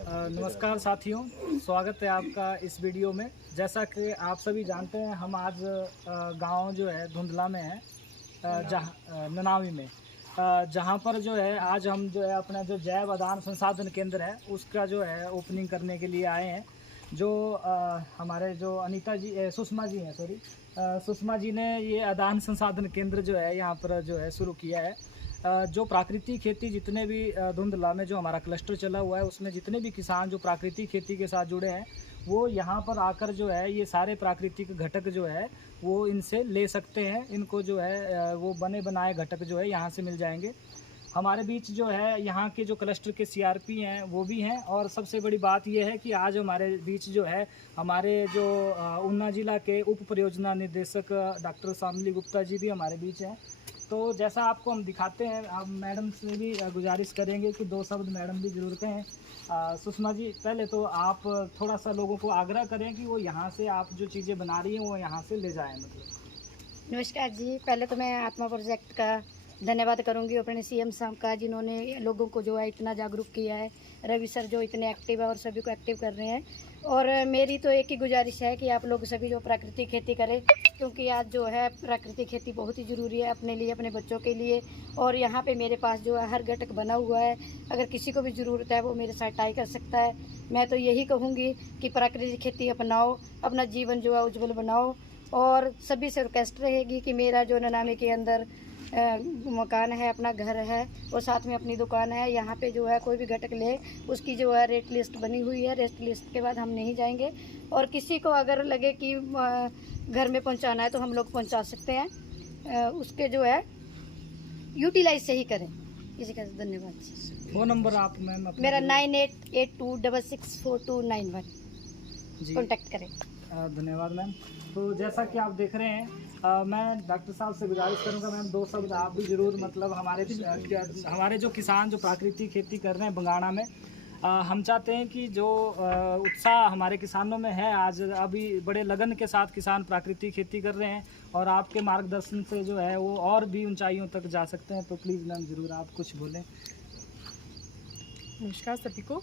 नमस्कार साथियों, स्वागत है आपका इस वीडियो में। जैसा कि आप सभी जानते हैं, हम आज गांव जो है धुंधला में है, जहाँ ननावी में, जहां पर जो है आज हम जो है अपना जो जैव आदान संसाधन केंद्र है उसका जो है ओपनिंग करने के लिए आए हैं। जो हमारे जो अनीता जी सुषमा जी हैं, सुषमा जी ने ये आदान संसाधन केंद्र जो है यहाँ पर जो है शुरू किया है। जो प्राकृतिक खेती जितने भी धुंधला में जो हमारा क्लस्टर चला हुआ है उसमें जितने भी किसान जो प्राकृतिक खेती के साथ जुड़े हैं वो यहाँ पर आकर जो है ये सारे प्राकृतिक घटक जो है वो इनसे ले सकते हैं। इनको जो है वो बने बनाए घटक जो है यहाँ से मिल जाएंगे। हमारे बीच जो है यहाँ के जो क्लस्टर के सीआरपी हैं वो भी हैं, और सबसे बड़ी बात यह है कि आज हमारे बीच जो है हमारे जो ऊना जिला के उप परियोजना निदेशक डॉक्टर शामली गुप्ता जी भी हमारे बीच हैं। तो जैसा आपको हम दिखाते हैं, आप मैडम से भी गुजारिश करेंगे कि दो शब्द मैडम भी ज़रूर कहें। सुषमा जी, पहले तो आप थोड़ा सा लोगों को आग्रह करें कि वो यहाँ से आप जो चीज़ें बना रही हैं वो यहाँ से ले जाएं। मतलब नमस्कार जी, पहले तो मैं आत्मा प्रोजेक्ट का धन्यवाद करूंगी अपने सीएम साहब का, जिन्होंने लोगों को जो है इतना जागरूक किया है। रवि सर जो इतने एक्टिव है और सभी को एक्टिव कर रहे हैं। और मेरी तो एक ही गुजारिश है कि आप लोग सभी जो प्राकृतिक खेती करें, क्योंकि आज जो है प्राकृतिक खेती बहुत ही ज़रूरी है अपने लिए, अपने बच्चों के लिए। और यहाँ पे मेरे पास जो है हर घटक बना हुआ है, अगर किसी को भी ज़रूरत है वो मेरे साथ टाई कर सकता है। मैं तो यही कहूँगी कि प्राकृतिक खेती अपनाओ, अपना जीवन जो है उज्जवल बनाओ। और सभी से रिक्वेस्ट रहेगी कि मेरा जो ननामी के अंदर मकान है, अपना घर है और साथ में अपनी दुकान है, यहाँ पे जो है कोई भी घटक ले उसकी जो है रेट लिस्ट बनी हुई है। रेट लिस्ट के बाद हम नहीं जाएंगे, और किसी को अगर लगे कि घर में पहुँचाना है तो हम लोग पहुँचा सकते हैं। उसके जो है यूटिलाइज से ही करें। इसी का धन्यवाद। फ़ोन नंबर आप मैम? मेरा 9882664291 कॉन्टैक्ट करें। धन्यवाद मैम। तो जैसा कि आप देख रहे हैं, मैं डॉक्टर साहब से गुजारिश करूंगा मैम, दो शब्द आप भी ज़रूर मतलब हमारे जो किसान जो प्राकृतिक खेती कर रहे हैं बंगाणा में, हम चाहते हैं कि जो उत्साह हमारे किसानों में है, आज अभी बड़े लगन के साथ किसान प्राकृतिक खेती कर रहे हैं और आपके मार्गदर्शन से जो है वो और भी ऊंचाइयों तक जा सकते हैं। तो प्लीज़ मैम ज़रूर आप कुछ बोलें। नमस्कार सभी को।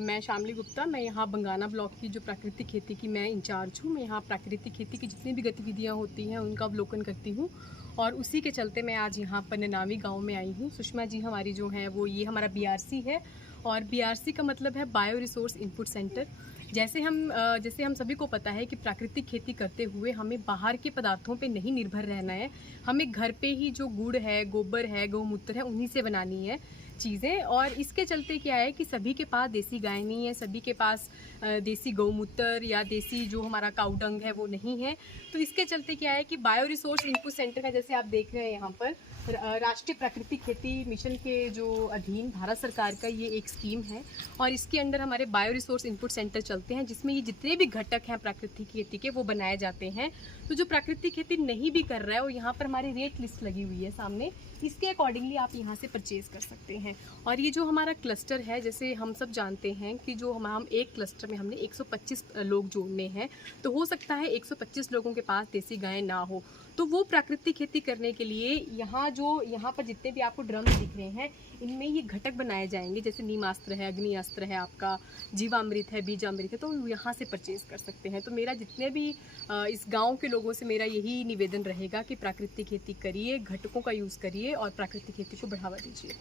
मैं शामली गुप्ता, मैं यहाँ बंगाना ब्लॉक की जो प्राकृतिक खेती की मैं इंचार्ज हूँ। मैं यहाँ प्राकृतिक खेती की जितनी भी गतिविधियाँ होती हैं उनका अवलोकन करती हूँ, और उसी के चलते मैं आज यहाँ पर ननावी गांव में आई हूँ। सुषमा जी हमारी जो है वो ये हमारा बीआरसी है, और बीआरसी का मतलब है बायो रिसोर्स इनपुट सेंटर। जैसे हम सभी को पता है कि प्राकृतिक खेती करते हुए हमें बाहर के पदार्थों पे नहीं निर्भर रहना है। हमें घर पे ही जो गुड़ है, गोबर है, गौमूत्र है, उन्हीं से बनानी है चीज़ें। और इसके चलते क्या है कि सभी के पास देसी गाय नहीं है, सभी के पास देसी गौमूत्र या देसी जो हमारा काउडंग है वो नहीं है। तो इसके चलते क्या है कि बायो रिसोर्स इनपुट सेंटर का, जैसे आप देख रहे हैं यहाँ पर, राष्ट्रीय प्राकृतिक खेती मिशन के जो अधीन भारत सरकार का ये एक स्कीम है, और इसके अंदर हमारे बायो रिसोर्स इनपुट सेंटर चलते हैं, जिसमें ये जितने भी घटक हैं प्राकृतिक खेती के वो बनाए जाते हैं। तो जो प्राकृतिक खेती नहीं भी कर रहा है, और यहाँ पर हमारी रेट लिस्ट लगी हुई है सामने, इसके अकॉर्डिंगली आप यहाँ से परचेज कर सकते हैं। और ये जो हमारा क्लस्टर है, जैसे हम सब जानते हैं कि जो हम एक क्लस्टर में हमने 125 लोग जोड़ने हैं, तो हो सकता है 125 लोगों के पास देसी गाय ना हो, तो वो प्राकृतिक खेती करने के लिए यहाँ पर जितने भी आपको ड्रम दिख रहे हैं इनमें ये घटक बनाए जाएंगे। जैसे नीमास्त्र है, अग्नि अस्त्र है, आपका जीवामृत है, बीजामृत है, तो यहाँ से परचेज कर सकते हैं। तो मेरा जितने भी इस गांव के लोगों से मेरा यही निवेदन रहेगा कि प्राकृतिक खेती करिए, घटकों का यूज़ करिए और प्राकृतिक खेती को बढ़ावा दीजिए।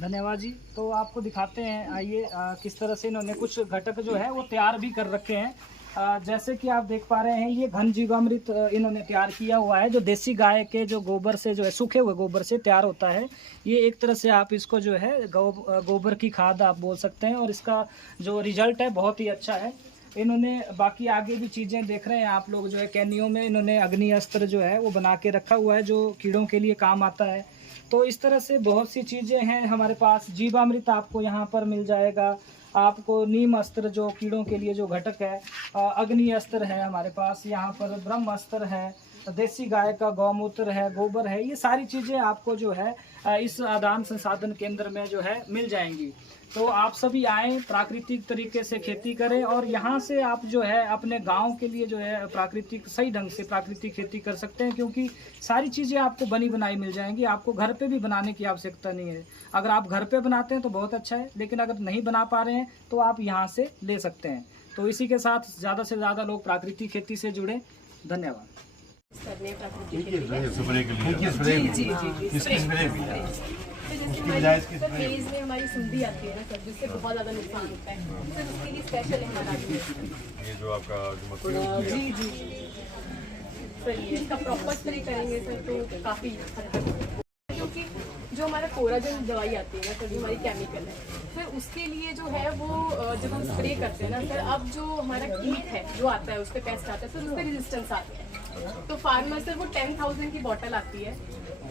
धन्यवाद जी। तो आपको दिखाते हैं, आइए किस तरह से इन्होंने कुछ घटक जो है वो तैयार भी कर रखे हैं। जैसे कि आप देख पा रहे हैं, ये घन जीवामृत इन्होंने तैयार किया हुआ है, जो देसी गाय के जो गोबर से जो है सूखे हुए गोबर से तैयार होता है। ये एक तरह से आप इसको जो है गोबर की खाद आप बोल सकते हैं, और इसका जो रिजल्ट है बहुत ही अच्छा है। इन्होंने बाकी आगे भी चीज़ें देख रहे हैं आप लोग, जो है कैनियों में इन्होंने अग्नि अस्त्र जो है वो बना के रखा हुआ है, जो कीड़ों के लिए काम आता है। तो इस तरह से बहुत सी चीज़ें हैं हमारे पास। जीवामृत आपको यहाँ पर मिल जाएगा, आपको नीम अस्त्र जो कीड़ों के लिए जो घटक है, अग्नि अस्त्र है हमारे पास, यहाँ पर ब्रह्म अस्त्र है, देसी गाय का गौमूत्र है, गोबर है, ये सारी चीज़ें आपको जो है इस आदान संसाधन केंद्र में जो है मिल जाएंगी। तो आप सभी आएँ, प्राकृतिक तरीके से खेती करें और यहाँ से आप जो है अपने गांव के लिए जो है प्राकृतिक सही ढंग से प्राकृतिक खेती कर सकते हैं, क्योंकि सारी चीज़ें आपको बनी बनाई मिल जाएंगी। आपको घर पे भी बनाने की आवश्यकता नहीं है। अगर आप घर पे बनाते हैं तो बहुत अच्छा है, लेकिन अगर नहीं बना पा रहे हैं तो आप यहाँ से ले सकते हैं। तो इसी के साथ ज़्यादा से ज़्यादा लोग प्राकृतिक खेती से जुड़े। धन्यवाद। करने प्राकृतिक खेती है। स्प्रे के लिए जी इसकी स्प्रे भी है। तो जैसे उसकी हमारी बजाय इसकी सर फेज में हमारी सुंडी आती है ना सर, जिससे बहुत ज़्यादा नुकसान होता है, सर उसके लिए स्पेशल है हमारा ये जो आपका जो मटेरियल जी सर ये इसका प्रॉपर स्प्रे करेंगे सर तो काफ़ी हद तक, क्योंकि जो हमारा कोराजन दवाई आती है ना सर, जो हमारी केमिकल है सर, उसके लिए जो है वो जब हम स्प्रे करते हैं ना सर, अब जो हमारा कीट है जो आता है, उस पर पेस्ट आता है सर, उस पर रेजिस्टेंस आता है। तो फार्मर सर वो 10,000 की बॉटल आती है,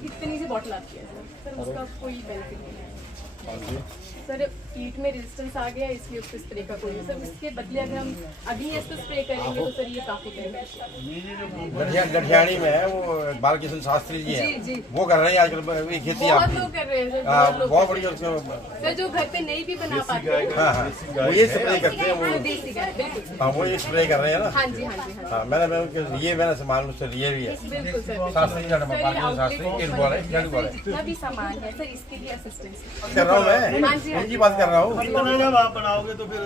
इतनी सी बॉटल आती है सर, उसका कोई बेनिफिट नहीं है सर। कीट में रेजिस्टेंस आ गया, इसलिए उस पर स्प्रे का कोई नहीं सर। इसके बदले अगर हम अभी इस पर स्प्रे करेंगे तो सर ये काफ़ी बेनिफिशियल। गठियाणी में है वो बालकिशन शास्त्री जी हैं, जी। वो कर रहे हैं आजकल ये खेती बहुत आपकी। लोग कर रहे हैं सर, हाँ, बहुत लोग बहुत कर बढ़िया रहे हैं। उसको। सर जो घर पे नहीं भी बना पाते हैं, हाँ, वो ये स्प्रे करते हैं वो। देसी गाय बिल्कुल। हाँ, वो ये स्प्रे कर रहे हैं ना। हाँ जी हाँ जी हाँ हाँ, मैंने ये मालूम उससे लिए भी है। जी बिल्कुल सर। शास्त्री जी बालकिशन शास्त्री इस बोले जड़ बोले जितना भी सामान है सर, इसके लिए असिस्टेंस कर रहा हूँ मैं, हाँ जी, हाँ उनकी बात कर रहा हूँ। जब आप बनाओगे तो फिर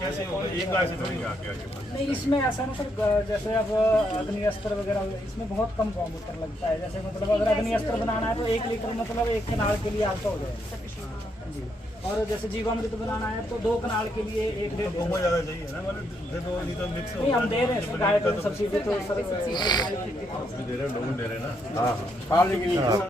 कैसे होगा? एक गाय से थोड़ी आगे नहीं, इसमें ऐसा ना सर, जैसे अब अग्नि अस्त्र वगैरह इसमें बहुत कम गौमूत्र लगता है। जैसे मतलब अगर अग्नि अस्त्र बनाना है तो 1 लीटर मतलब 1 कनाल के लिए आपका हो जाएगा जी। और जैसे जीवामृत बनाना है तो 2 कनाल के लिए 1-1.5 बहुत ज्यादा चाहिए ना, मतलब 2 लीटर मिक्स नहीं, हम दे रहे हैं गाय को सब्सिडी तो सर दे रहे हैं, लोग दे रहे हैं ना। हाँ, पानी के लिए